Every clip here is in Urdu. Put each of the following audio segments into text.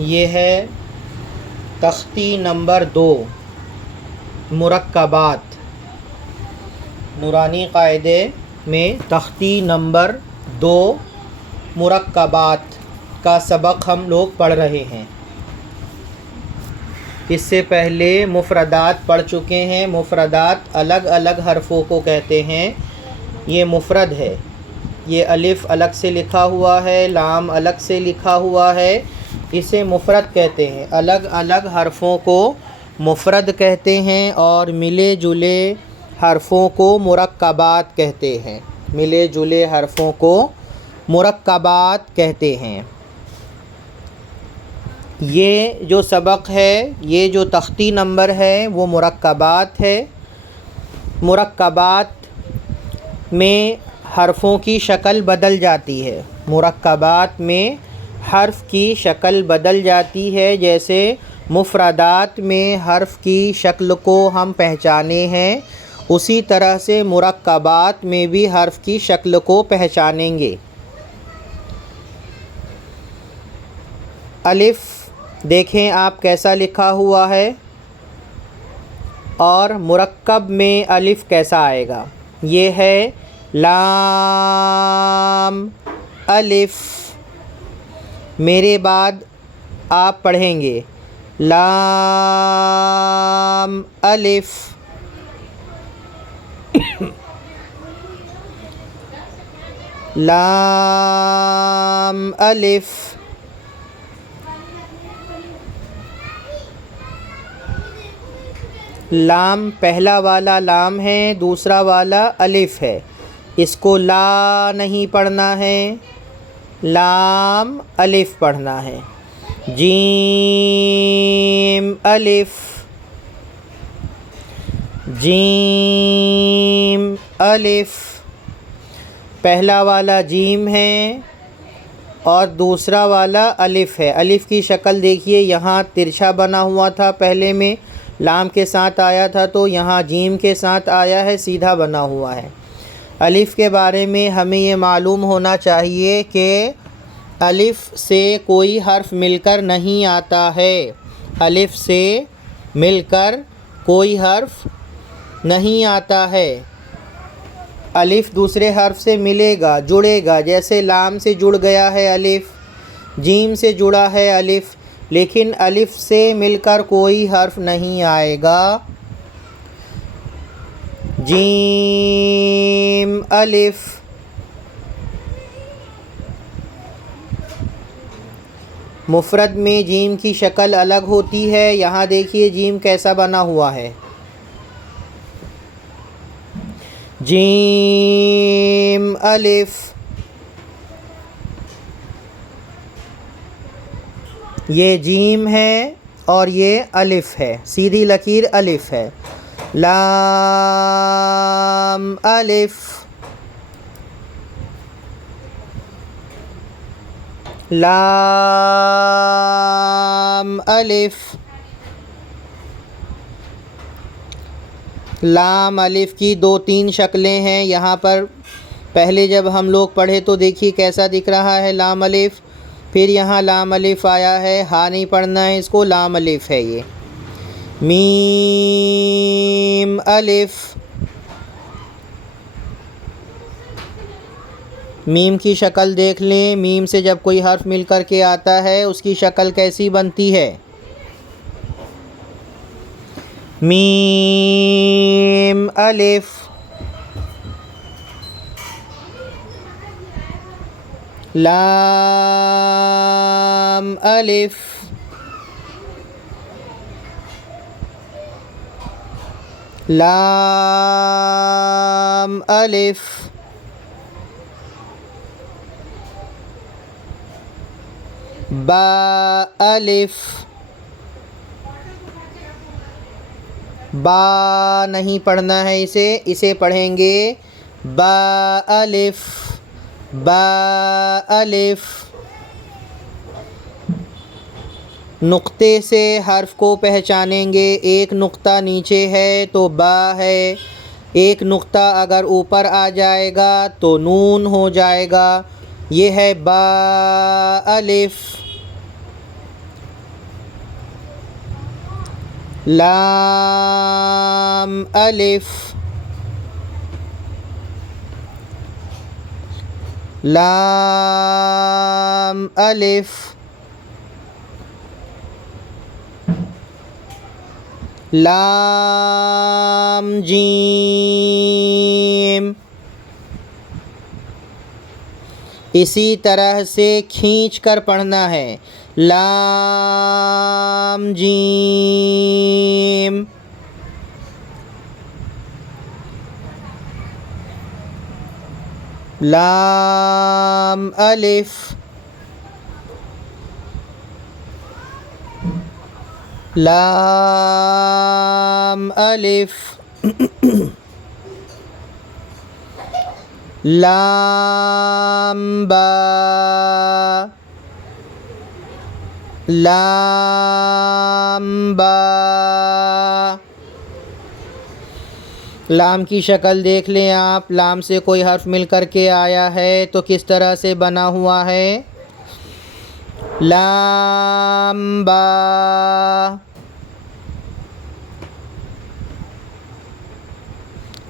یہ ہے تختی نمبر 2 مرکبات۔ نورانی قاعدے میں تختی نمبر 2 مرکبات کا سبق ہم لوگ پڑھ رہے ہیں۔ اس سے پہلے مفردات پڑھ چکے ہیں۔ مفردات الگ الگ حرفوں کو کہتے ہیں۔ یہ مفرد ہے، یہ الف الگ سے لکھا ہوا ہے، لام الگ سے لکھا ہوا ہے، اسے مفرد کہتے ہیں۔ الگ الگ حرفوں کو مفرد کہتے ہیں اور ملے جلے حرفوں کو مرکبات کہتے ہیں۔ ملے جلے حرفوں کو مرکبات کہتے ہیں۔ یہ جو سبق ہے، یہ جو تختی نمبر ہے وہ مرکبات ہے۔ مرکبات میں حرفوں کی شکل بدل جاتی ہے۔ مرکبات میں حرف کی شکل بدل جاتی ہے، جیسے مفردات میں حرف کی شکل کو ہم پہچانے ہیں، اسی طرح سے مرکبات میں بھی حرف کی شکل کو پہچانیں گے۔ الف دیکھیں آپ کیسا لکھا ہوا ہے، اور مرکب میں الف کیسا آئے گا۔ یہ ہے لام الف۔ میرے بعد آپ پڑھیں گے لام الف لام الف۔ لام پہلا والا لام ہے، دوسرا والا الف ہے، اس کو لا نہیں پڑھنا ہے، لام الف پڑھنا ہے۔ جیم الف جیم الف۔ پہلا والا جیم ہے اور دوسرا والا الف ہے۔ الف کی شکل دیکھیے، یہاں ترچھا بنا ہوا تھا، پہلے میں لام کے ساتھ آیا تھا تو یہاں جیم کے ساتھ آیا ہے، سیدھا بنا ہوا ہے۔ الف کے بارے میں ہمیں یہ معلوم ہونا چاہیے کہ الف سے کوئی حرف مل کر نہیں آتا ہے۔ الف سے مل کر کوئی حرف نہیں آتا ہے۔ الف دوسرے حرف سے ملے گا، جڑے گا، جیسے لام سے جڑ گیا ہے الف، جیم سے جڑا ہے الف، لیکن الف سے مل کر کوئی حرف نہیں آئے گا۔ جیم الف۔ مفرد میں جیم کی شکل الگ ہوتی ہے۔ یہاں دیکھیے جیم کیسا بنا ہوا ہے، جیم الف۔ یہ جیم ہے اور یہ الف ہے، سیدھی لکیر الف ہے۔ لام الف لام الف۔ لام الف کی 2-3 شکلیں ہیں یہاں پر۔ پہلے جب ہم لوگ پڑھے تو دیکھیے کیسا دکھ رہا ہے لام الف، پھر یہاں لام الف آیا ہے، ہاں نہیں پڑھنا ہے اس کو، لام الف ہے یہ۔ میم الف۔ میم کی شکل دیکھ لیں، میم سے جب کوئی حرف مل کر کے آتا ہے اس کی شکل کیسی بنتی ہے۔ میم الف۔ لام الف۔ لام الف۔ با الف۔ با نہیں پڑھنا ہے اسے پڑھیں گے با الف با الف۔ نقطے سے حرف کو پہچانیں گے، ایک نقطہ نیچے ہے تو با ہے، ایک نقطہ اگر اوپر آ جائے گا تو نون ہو جائے گا، یہ ہے با الف۔ لام الف لام الف لام جیم. اسی طرح سے کھینچ کر پڑھنا ہے. لام جیم لام الف لام الف لام با لام با. لام کی شکل دیکھ لیں آپ. لام سے کوئی حرف مل کر کے آیا ہے تو کس طرح سے بنا ہوا ہے؟ لام با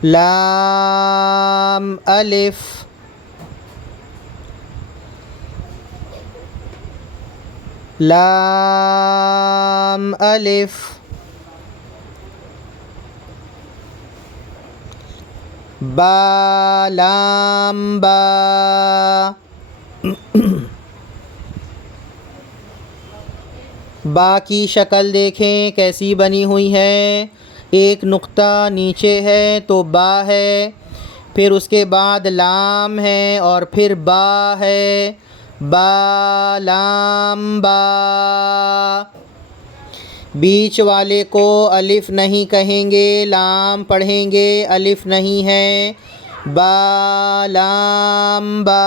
لام الف لام الف با لام با. با کی شکل دیکھیں کیسی بنی ہوئی ہے. ایک نقطہ نیچے ہے تو با ہے، پھر اس کے بعد لام ہے اور پھر با ہے. با لام با. بیچ والے کو الف نہیں کہیں گے، لام پڑھیں گے، الف نہیں ہے. با لام با.